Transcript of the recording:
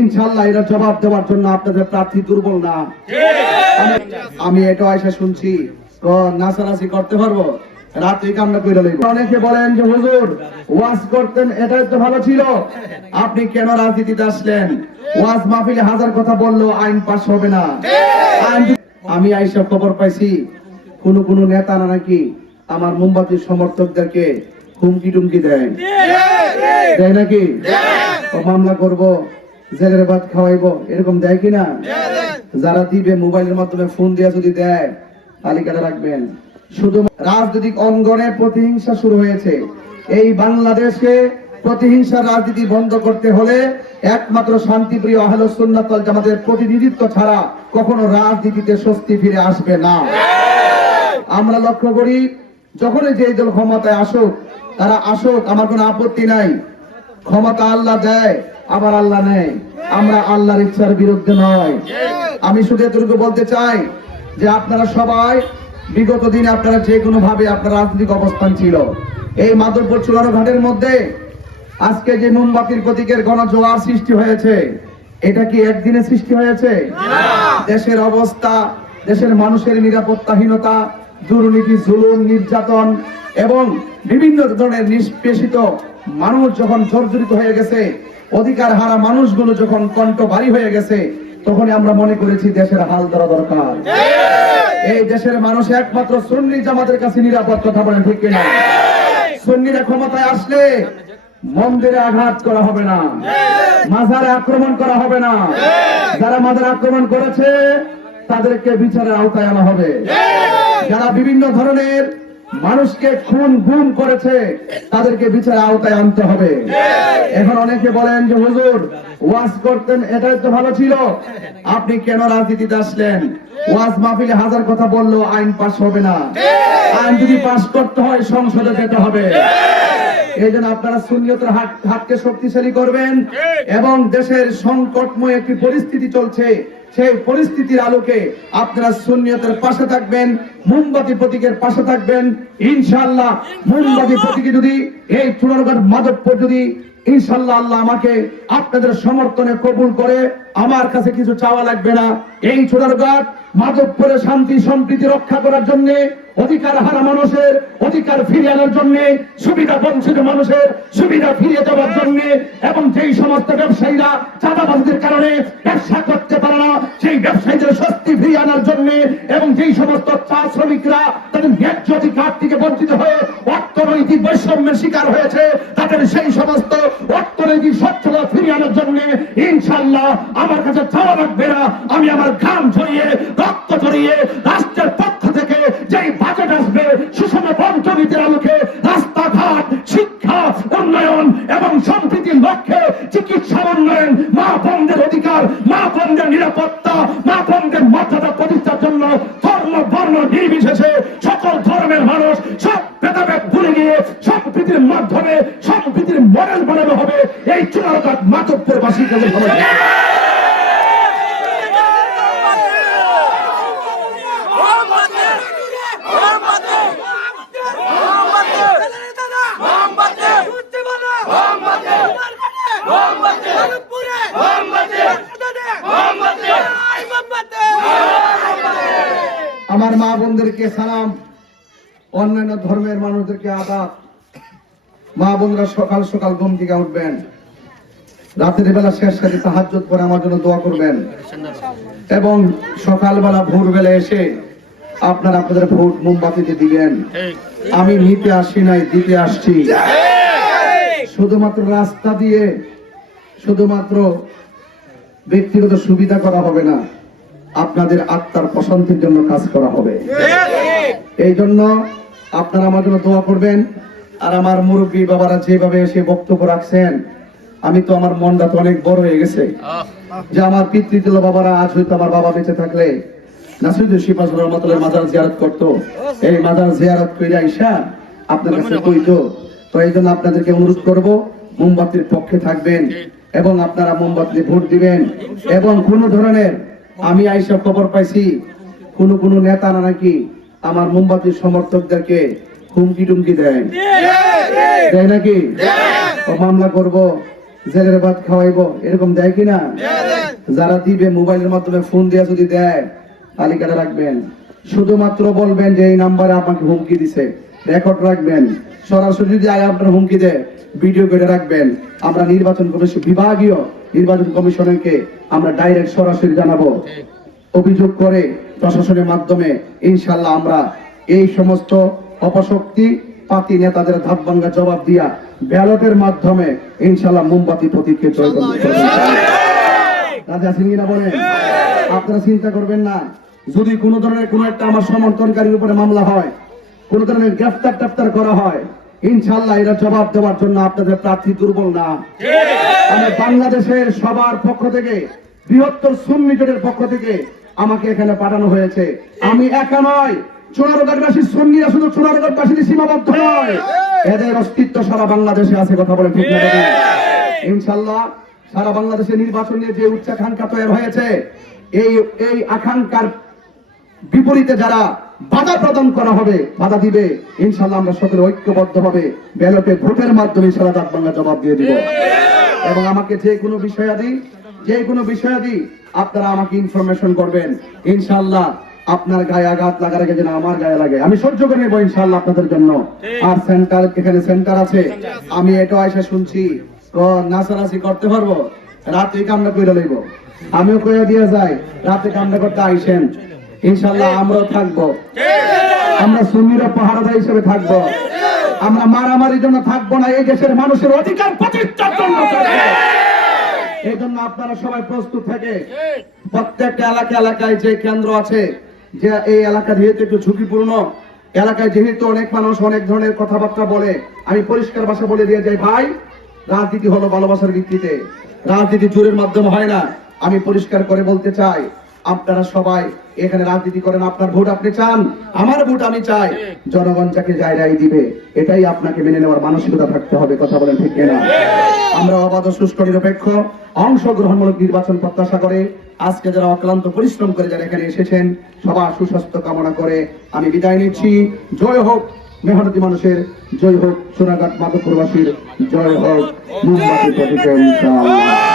ইনশাআল্লাহ এরা জবাব দেওয়ার জন্য আপনাদের প্রার্থী দুর্বল না। আমি এটা আয়সা শুনছি নাচানাচি করতে পারবো, রাত্রি কামনা করে লইব। অনেকে বলেন যে হুজুর ওয়াজ করতেন, এটাই তো ভালো ছিল, আপনি কেন রাজনীতিতে আসলেন? ওয়াজ মাহফিলে হাজার কথা বললো আইন পাস হবে না। আমি আইসা খবর পাইছি কোন নেতা নাকি আমার মোমবাতির সমর্থকদেরকে হুমকি টুমকি দেয় নাকি, মামলা করব, জেলের ভাত খাওয়াইবো, এরকম দেয় কিনা? যারা দিবে মোবাইলের মাধ্যমে ফোন দিয়ে যদি দেয় তালিকাটা রাখবেন। শুধু রাজনৈতিক অঙ্গনে প্রতিহিংসা শুরু হয়েছে। এই বাংলাদেশে প্রতিহিংসার রাজনীতি বন্ধ করতে হলে একমাত্র শান্তিপ্রিয় আহলুস সুন্নাত ওয়াল জামাতের প্রতিনিধিত্ব ছাড়া কখনো রাজনীতিতে স্বস্তি ফিরে আসবে না। আমরা লক্ষ্য করি যখনই যে দল ক্ষমতায় আসুক, তারা আসুক, আমার কোনো আপত্তি নাই। ক্ষমতা আল্লাহ দেয়, আবার আল্লাহ নেয়, আমরা আল্লাহর ইচ্ছার বিরুদ্ধে নয়। আমি শুধু এতটুকু বলতে চাই যে আপনারা সবাই বিগত দিনে আপনারা যে কোনো ভাবে আপনার রাজনৈতিক অবস্থান ছিল, এই মাধবপুর চুলানো ঘাটের মধ্যে আজকে যে মোমবাতির প্রতীকের গণজোয়ার সৃষ্টি হয়েছে, এটা কি একদিনে সৃষ্টি হয়েছে? দেশের অবস্থা, দেশের মানুষের নিরাপত্তাহীনতা, দুর্নীতি, জুলুম, নির্যাতন এবং বিভিন্ন ধরনের নিষ্পেষিত মানুষ যখন জর্জরিত হয়ে গেছে, অধিকার হারা মানুষগুলো যখন কণ্ঠ ভারী হয়ে গেছে, তখন আমরা মনে করেছি দেশের হাল ধরা দরকার। এই দেশের মানুষ একমাত্র সুন্নি জামাতের কাছে নিরাপদ, কথা বলেন ঠিক কিনা? সুন্নিরা ক্ষমতায় আসলে মন্দিরে আঘাত করা হবে না, মাজারে আক্রমণ করা হবে না, যারা মাজারে আক্রমণ করেছে তাদেরকে বিচারের আওতায় আনা হবে, যারা বিভিন্ন ধরনের মানুষকে খুন গুম করেছে তাদেরকে বিচারের আওতায় আনতে হবে। এখন অনেকে বলেন যে হুজুর ওয়াজ করতেন, এটাই তো ভালো ছিল, আপনি কেন রাজনীতিতে আসলেন? ওয়াজ মাহফিলে হাজার কথা বললো আইন পাস হবে না। আইন যদি পাস করতে হয় সংসদে যেতে হবে। এই জন্য আপনারা সুন্নিয়তের হাতকে শক্তিশালী করবেন এবং দেশের সংকটময় একটি পরিস্থিতি চলছে, সেই পরিস্থিতির আলোকে আপনারা সুন্নিয়তের পাশে থাকবেন, মোমবাতি প্রতীকের পাশে থাকবেন। ইনশাআল্লাহ মোমবাতি প্রতীকে যদি এই চুনারঘাট মাধবপুর যদি ইনশাআল্লাহ আল্লাহ আমাকে আপনাদের সমর্থনে কবুল করে, আমার কাছে কিছু চাওয়া লাগবে না। এই চুনারঘাট মাধবপুরে শান্তি সম্প্রীতি রক্ষা করার জন্য, অধিকার হারা মানুষের অধিকার ফিরিয়ে আনার জন্য, সুবিধা বঞ্চিত মানুষের সুবিধা ফিরিয়ে দেওয়ার জন্য এবং যেই সমস্ত ব্যবসায়ীরা চাঁদাবাজদের কারণে ব্যবসা করতে পারে না, সেই ব্যবসায়ীদের স্বস্তি ফিরিয়ে আনার জন্য এবং যেই সমস্ত চা শ্রমিকরা তাদের ন্যায্য অধিকার থেকে বঞ্চিত হয়ে অর্থনৈতিক বৈষম্যের শিকার হয়েছে, তাদের সেই সমস্ত অর্থনৈতিক সচ্ছলতা ফিরিয়ে আনার জন্য ইনশাআল্লাহ আমার কাছে চাওয়া লাগবে না। আমি আমার ঘাম ঝরিয়ে রক্ত ঝরিয়ে রাষ্ট্রের পক্ষ থেকে যেই বাজেট আসবে সুষম বন্টনীতির আলোকে রাস্তাঘাট, শিক্ষা, উন্নয়ন এবং সম্প্রীতির লক্ষ্যে চিকিৎসা উন্নয়ন, মা বোনদের অধিকার, মা বোনদের নিরাপত্তা, মা বোনদের মর্যাদা প্রতিষ্ঠার জন্য ধর্ম বর্ণ নির্বিশেষে সকল ধর্মের মানুষ সব ভেদাভেদ ভুলে গিয়ে সম্প্রীতির মাধ্যমে সম্প্রীতির মডেল বানানো হবে এই চুনারঘাট মাধবপুরবাসীর কাছে। আমার মা বোনদেরকে সালাম, অন্যান্য ধর্মের মানুষদেরকে আদাব। মা বোনরা সকাল সকাল ঘুম থেকে উঠবেন, রাতের বেলা শেষ কাজে তাহাজ্জুদ পড়ে আমার জন্য দোয়া করবেন এবং সকালবেলা ভোরবেলা এসে আপনারা আপনাদের ভোট মোমবাতিতে দিবেন। আমি নিতে আসি নাই, দিতে আসছি। শুধুমাত্র রাস্তা দিয়ে শুধুমাত্র ব্যক্তিগত সুবিধা করা হবে না, আপনাদের আত্মার প্রশান্তির জন্য কাজ করা হবে। এই জন্য আপনারা আমার জন্য দোয়া করবেন। আর আমার মুরব্বী বাবারা যেভাবে এসে বক্তব্য রাখছেন, আমি তো আমার মনটা তো অনেক বড় হয়ে গেছে যে আমার পিতৃতুল্য বাবারা আজ হয়তো আমার বাবা বেঁচে থাকলে নাসিরুদ্দিন শিফাজুর রহমাতুল্লাহ মাজার জিয়ারত করতো, এই মাজার জিয়ারত করে আইসা আপনার কাছে কইতো। তো এই জন্য আপনাদেরকে অনুরোধ করব মোমবাতির পক্ষে থাকবেন এবং আপনারা মোমবাতি ভোট দিবেন। এবং কোনো ধরনের, আমি আইসা খবর পাইছি কোন নেতা নাকি আমার মোমবাতির সমর্থকদেরকে হুমকি টুমকি দেয় নাকি, মামলা করব, জেলের ভাত খাওয়াইবো, এরকম দেয় কিনা? যারা দিবে মোবাইলের মাধ্যমে ফোন দিয়ে যদি দেয় তালিকাটা রাখবেন, শুধুমাত্র বলবেন যে এই নাম্বারে আপনাকে হুমকি দিছে, রেকর্ড রাখবেন। সরাসরি যদি আগে আপনার হুমকি দেয় ভিডিও করে রাখবেন। আমরা নির্বাচন কমিশন, বিভাগীয় নির্বাচন কমিশনকে আমরা ডাইরেক্ট সরাসরি জানাবো, অভিযোগ করে প্রশাসনের মাধ্যমে ইনশাল্লাহ আমরা এই সমস্ত অপশক্তি পাতি নেতাদের ধাপ ভাঙ্গা জবাব দিয়া ব্যালটের মাধ্যমে ইনশাল্লাহ মোমবাতি প্রতীককে জয় করতে হবে। রাজা আছেন কিনা বলেন? আপনারা চিন্তা করবেন না, যদি কোনো ধরনের কোনো একটা আমার সমর্থনকারীর উপরে মামলা হয়, কোন ধরনের গ্রেফতার টেফতার করা হয়, ইনশাল্লাহ এরা জবাব দেওয়ার জন্য আপনাদের প্রার্থী দুর্বল না। আমি বাংলাদেশের সবার পক্ষ থেকে, বৃহত্তর সুন্নি জোটের পক্ষ থেকে আমাকে এখানে পাঠানো হয়েছে। আমি একা নয়, চুনারুঘাটবাসী সুন্নিরা শুধু চুনারুঘাটবাসীর সীমাবদ্ধ নয়, এদের অস্তিত্ব সারা বাংলাদেশে আছে। কথা বলে ঠিক না? ইনশাল্লাহ সারা বাংলাদেশে নির্বাচন নিয়ে যে উচ্চাকাঙ্ক্ষা তৈরি হয়েছে, এই আকাঙ্ক্ষার বিপরীতে যারা বাধা প্রদান করা হবে, বাধা দিবে, ইনশাল্লাহ আমরা সকলে ঐক্যবদ্ধ ভাবে ব্যালটে ভোটের মাধ্যমে সারা ডাক বাংলা জবাব দিয়ে দিব। এবং আমাকে যে কোনো বিষয়াদি আপনারা আমাকে ইনফরমেশন করবেন। ইনশাল্লাহ আপনার গায়ে আঘাত লাগার আগে যেন আমার গায়ে লাগে, আমি সহ্য করে নেবো ইনশাল্লাহ আপনাদের জন্য। আর সেন্টার, এখানে সেন্টার আছে, আমি এটা এসে শুনছি নাচানাচি করতে পারবো, রাতে কামনা করে লইব। আমিও কইয়া দিয়ে যাই, রাতে কামনা করতে আইসেন, ইনশাল্লাহ আমরাও থাকবো। আমরা সুন্নিরা পাহারাদার হিসেবে থাকবো, আমরা মারামারির জন্য থাকবো না, এই দেশের মানুষের অধিকার প্রতিষ্ঠার জন্য থাকবো। এই জন্য আপনারা সবাই প্রস্তুত থেকে প্রত্যেকটা এলাকায় যে কেন্দ্র আছে, যে এই এলাকা যেহেতু একটু ঝুঁকিপূর্ণ এলাকায়, যেহেতু অনেক মানুষ অনেক ধরনের কথাবার্তা বলে, আমি পরিষ্কার ভাষা বলে দিয়ে যাই, ভাই রাজনীতি হলো ভালোবাসার ভিত্তিতে, রাজনীতি জোরের মাধ্যমে হয় না। আমি পরিষ্কার করে বলতে চাই, আপনারা সবাই এখানে রাজনীতি করেন, আপনার ভোট আপনি চান, আমার ভোট আমি চাই, জনগণ যাকে জায়গায় দিবে এটাই আপনাকে মেনে নেওয়ার মানসিকতা থাকতে হবে। কথা বলেন ঠিক কিনা? আমরা অবাধ, সুষ্ঠু, নিরপেক্ষ, অংশগ্রহণমূলক নির্বাচন প্রত্যাশা করে আজকে যারা অক্লান্ত পরিশ্রম করে যারা এখানে এসেছেন, সবার সুস্বাস্থ্য কামনা করে আমি বিদায় নিচ্ছি। জয় হোক মেহনতি মানুষের, জয় হোক সোনাঘাট মাধবপুরবাসীর, জয় হোক মোমবাতি প্রতীকের। ইনশাআল্লাহ।